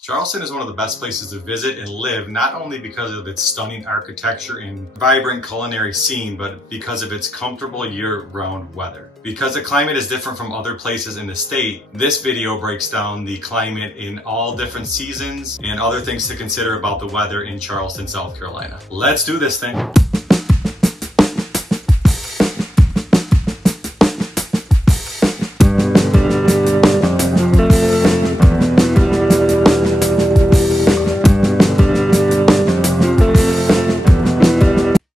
Charleston is one of the best places to visit and live, not only because of its stunning architecture and vibrant culinary scene, but because of its comfortable year-round weather. Because the climate is different from other places in the state, this video breaks down the climate in all different seasons and other things to consider about the weather in Charleston, South Carolina. Let's do this thing.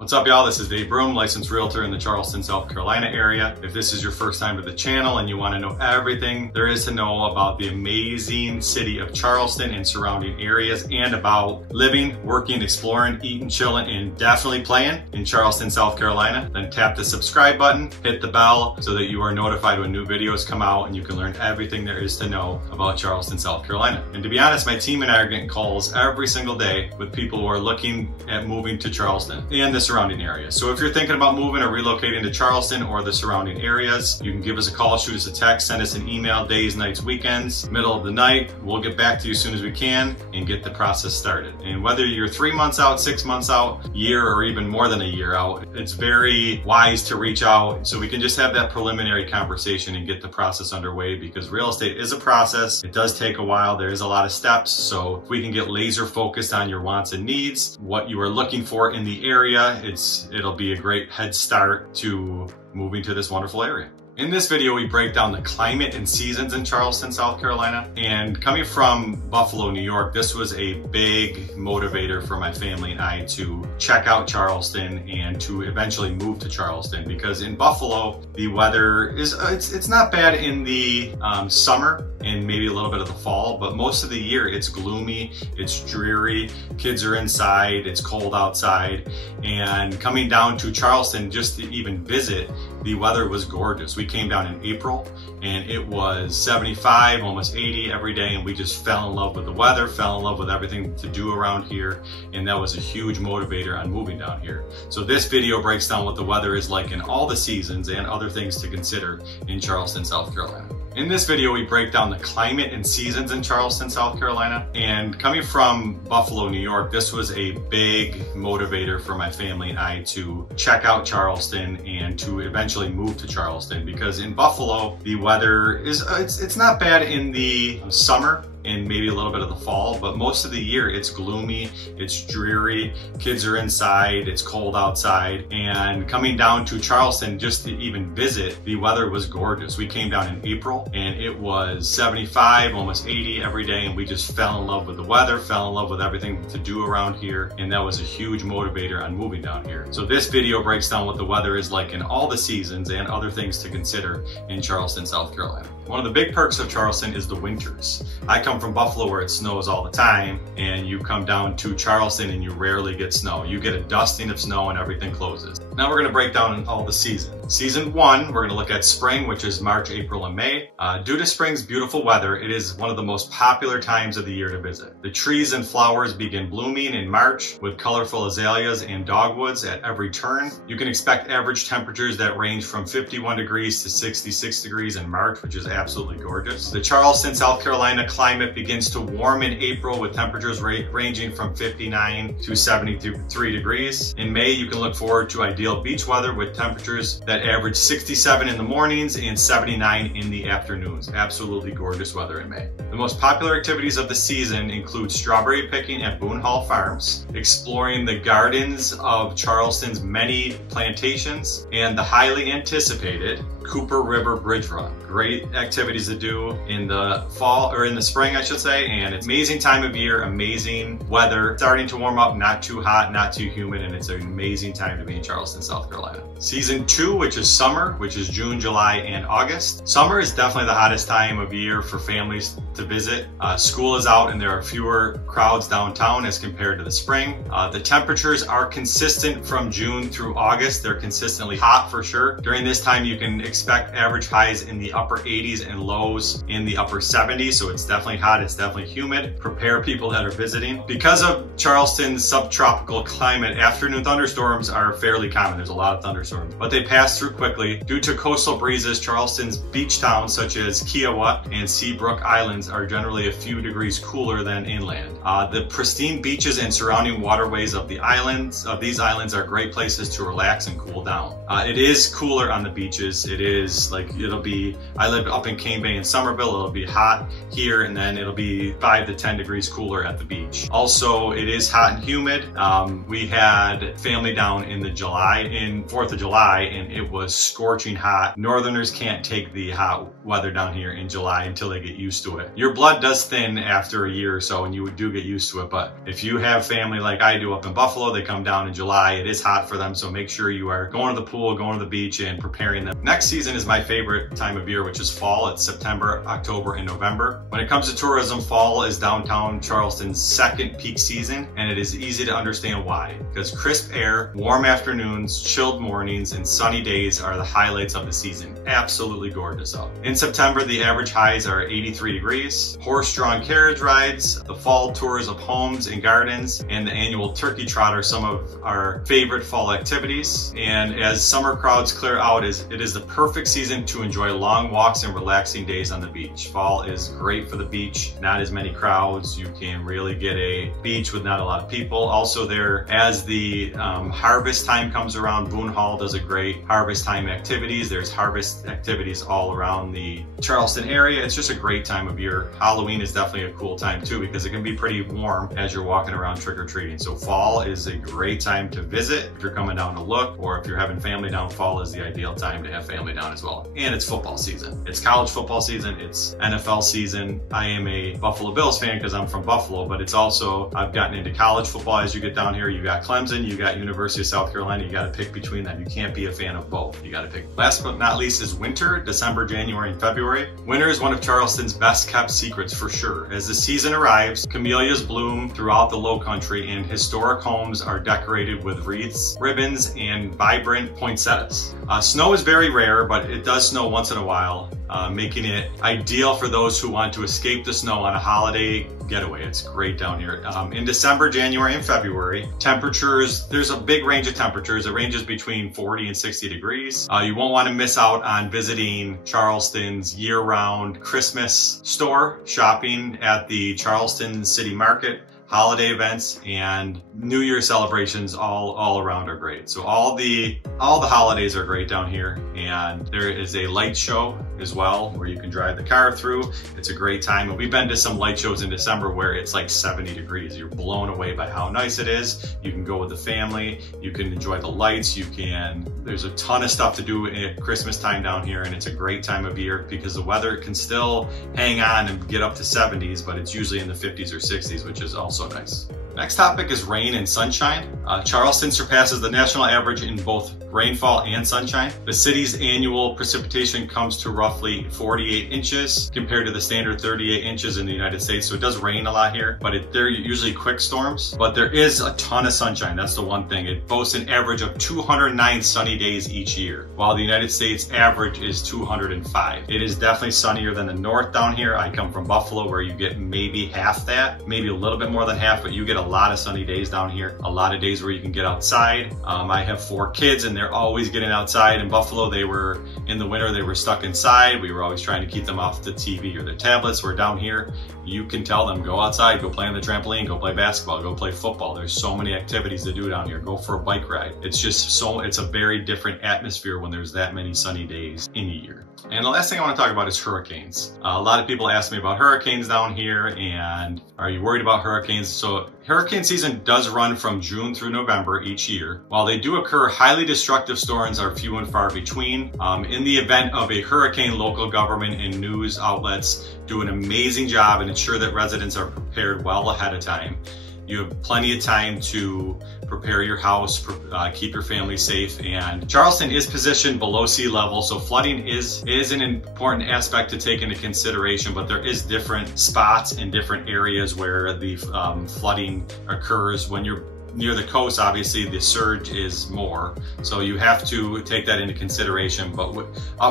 What's up, y'all? This is Dave Broom, licensed realtor in the Charleston, South Carolina area. If this is your first time to the channel and you want to know everything there is to know about the amazing city of Charleston and surrounding areas, and about living, working, exploring, eating, chilling, and definitely playing in Charleston, South Carolina, then tap the subscribe button, hit the bell so that you are notified when new videos come out and you can learn everything there is to know about Charleston, South Carolina. And to be honest, my team and I are getting calls every single day with people who are looking at moving to Charleston and the surrounding areas. So if you're thinking about moving or relocating to Charleston or the surrounding areas, you can give us a call, shoot us a text, send us an email, days, nights, weekends, middle of the night. We'll get back to you as soon as we can and get the process started. And whether you're 3 months out, 6 months out, year, or even more than a year out, it's very wise to reach out so we can just have that preliminary conversation and get the process underway, because real estate is a process. It does take a while. There is a lot of steps. So if we can get laser focused on your wants and needs, what you are looking for in the area, it'll be a great head start to moving to this wonderful area. In this video, we break down the climate and seasons in Charleston, South Carolina. And coming from Buffalo, New York, this was a big motivator for my family and I to check out Charleston and to eventually move to Charleston, because in Buffalo, the weather is, it's not bad in the summer and maybe a little bit of the fall, but most of the year it's gloomy, it's dreary, kids are inside, it's cold outside. And coming down to Charleston just to even visit, the weather was gorgeous. We came down in April and it was 75, almost 80 every day, and we just fell in love with the weather, fell in love with everything to do around here, and that was a huge motivator on moving down here. So this video breaks down what the weather is like in all the seasons and other things to consider in Charleston, South Carolina. In this video, we break down the climate and seasons in Charleston, South Carolina. And coming from Buffalo, New York, this was a big motivator for my family and I to check out Charleston and to eventually move to Charleston, because in Buffalo, the weather is, it's not bad in the summer and maybe a little bit of the fall, but most of the year it's gloomy, it's dreary, kids are inside, it's cold outside. And coming down to Charleston just to even visit, the weather was gorgeous. We came down in April and it was 75, almost 80 every day, and we just fell in love with the weather, fell in love with everything to do around here, and that was a huge motivator on moving down here. So this video breaks down what the weather is like in all the seasons and other things to consider in Charleston, South Carolina. One of the big perks of Charleston is the winters. I come from Buffalo where it snows all the time, and you come down to Charleston and you rarely get snow. You get a dusting of snow and everything closes. Now we're gonna break down all the seasons. Season 1, we're gonna look at spring, which is March, April, and May. Due to spring's beautiful weather, it is one of the most popular times of the year to visit. The trees and flowers begin blooming in March with colorful azaleas and dogwoods at every turn. You can expect average temperatures that range from 51 degrees to 66 degrees in March, which is absolutely gorgeous. The Charleston, South Carolina climate begins to warm in April with temperatures ranging from 59 to 73 degrees. In May, you can look forward to ideal beach weather with temperatures that average 67 in the mornings and 79 in the afternoons. Absolutely gorgeous weather in May. The most popular activities of the season include strawberry picking at Boone Hall Farms, exploring the gardens of Charleston's many plantations, and the highly anticipated Cooper River Bridge Run. Great activities to do in the fall, or in the spring, I should say, and it's amazing time of year, amazing weather, starting to warm up, not too hot, not too humid, and it's an amazing time to be in Charleston, South Carolina. Season 2, which is summer, which is June, July, and August. Summer is definitely the hottest time of year for families to visit. School is out and there are fewer crowds downtown as compared to the spring. The temperatures are consistent from June through August. They're consistently hot for sure. During this time, you can expect average highs in the upper 80s and lows in the upper 70s, so it's definitely hot, it's definitely humid. Prepare people that are visiting. Because of Charleston's subtropical climate, afternoon thunderstorms are fairly common. There's a lot of thunderstorms, but they pass through quickly. Due to coastal breezes, Charleston's beach towns such as Kiowa and Seabrook Islands islands are generally a few degrees cooler than inland. The pristine beaches and surrounding waterways of these islands are great places to relax and cool down. It is cooler on the beaches. It is like, I live up in Cane Bay in Somerville. It'll be hot here, and then it'll be 5 to 10 degrees cooler at the beach. Also, it is hot and humid. We had family down in 4th of July, and it was scorching hot. Northerners can't take the hot weather down here in July until they get used to it. Your blood does thin after a year or so, and you do get used to it. But if you have family like I do up in Buffalo, they come down in July. It is hot for them, so make sure you are going to the pool, going to the beach, and preparing them. Next season is my favorite time of year, which is fall. It's September, October, and November. When it comes to tourism, fall is downtown Charleston's second peak season, and it is easy to understand why. Because crisp air, warm afternoons, chilled mornings, and sunny days are the highlights of the season. Absolutely gorgeous out. In September, the average highs are 83 degrees. Horse-drawn carriage rides, the fall tours of homes and gardens, and the annual turkey trot are some of our favorite fall activities. And as summer crowds clear out, it is the perfect season to enjoy long walks and relaxing days on the beach. Fall is great for the beach. Not as many crowds. You can really get a beach with not a lot of people. Also there, as the harvest time comes around, Boone Hall does a great harvest time activities. There's harvest activities all around the Charleston area. It's just a great time of year. Halloween is definitely a cool time too, because it can be pretty warm as you're walking around trick-or-treating. So fall is a great time to visit if you're coming down to look, or if you're having family down, fall is the ideal time to have family down as well. And it's football season. It's college football season. It's NFL season. I am a Buffalo Bills fan because I'm from Buffalo, but it's also, I've gotten into college football as you get down here. You got Clemson, you got University of South Carolina. You got to pick between them. You can't be a fan of both. You got to pick. Last but not least is winter, December, January, and February. Winter is one of Charleston's best kept secrets for sure. As the season arrives, camellias bloom throughout the low country, and historic homes are decorated with wreaths, ribbons, and vibrant poinsettias. Snow is very rare, but it does snow once in a while, making it ideal for those who want to escape the snow on a holiday getaway. It's great down here. In December, January, and February, temperatures, there's a big range of temperatures. It ranges between 40 and 60 degrees. You won't want to miss out on visiting Charleston's year-round Christmas store, shopping at the Charleston City Market, holiday events, and New Year celebrations all around are great. So all the holidays are great down here, and there is a light show as well where you can drive the car through. It's a great time, and we've been to some light shows in December where it's like 70 degrees. You're blown away by how nice it is. You can go with the family. You can enjoy the lights. There's a ton of stuff to do at Christmas time down here, and it's a great time of year because the weather can still hang on and get up to 70s, but it's usually in the 50s or 60s, which is also nice. Next topic is rain and sunshine. Charleston surpasses the national average in both rainfall and sunshine. The city's annual precipitation comes to roughly 48 inches compared to the standard 38 inches in the United States. So it does rain a lot here, but they're usually quick storms. But there is a ton of sunshine. That's the one thing. It boasts an average of 209 sunny days each year, while the United States average is 205. It is definitely sunnier than the north down here. I come from Buffalo, where you get maybe half that, maybe a little bit more than half, but you get a lot of sunny days down here. A lot of days where you can get outside. I have 4 kids, and they're always getting outside. In Buffalo, in the winter, they were stuck inside. We were always trying to keep them off the TV or the tablets. Where down here, you can tell them, go outside, go play on the trampoline, go play basketball, go play football. There's so many activities to do down here. Go for a bike ride. It's a very different atmosphere when there's that many sunny days in a year. And the last thing I want to talk about is hurricanes. A lot of people ask me about hurricanes down here, and are you worried about hurricanes? So hurricane season does run from June through November each year. While they do occur, highly destructive storms are few and far between. In the event of a hurricane, local government and news outlets do an amazing job and ensure that residents are prepared well ahead of time. You have plenty of time to prepare your house, keep your family safe. And Charleston is positioned below sea level, so flooding is an important aspect to take into consideration, but there is different spots in different areas where the flooding occurs. When you're near the coast, obviously the surge is more, so you have to take that into consideration. But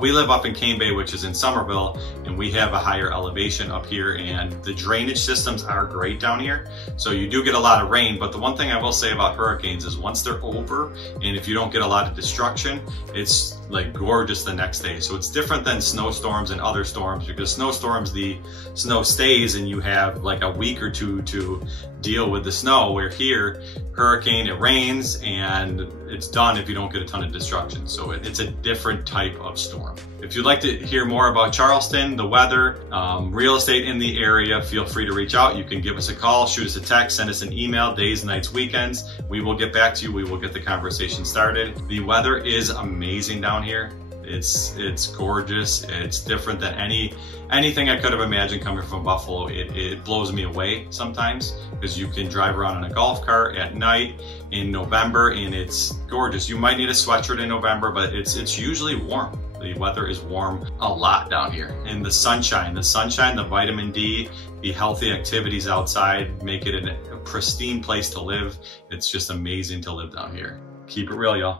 we live up in Cane Bay, which is in Somerville, and we have a higher elevation up here, and the drainage systems are great down here, so you do get a lot of rain. But the one thing I will say about hurricanes is once they're over, and if you don't get a lot of destruction, it's like gorgeous the next day. So it's different than snowstorms and other storms, because snowstorms, the snow stays and you have like a week or two to deal with the snow, where here, hurricane, it rains and it's done if you don't get a ton of destruction. So it's a different type of storm. If you'd like to hear more about Charleston, the weather, real estate in the area, feel free to reach out. You can give us a call, shoot us a text, send us an email, days, nights, weekends. We will get back to you. We will get the conversation started. The weather is amazing down here. It's gorgeous. It's different than anything I could have imagined coming from Buffalo. It blows me away sometimes, because you can drive around in a golf cart at night in November and it's gorgeous. You might need a sweatshirt in November, but it's usually warm. The weather is warm a lot down here. And the sunshine, the vitamin D, the healthy activities outside make it a pristine place to live. It's just amazing to live down here. Keep it real, y'all.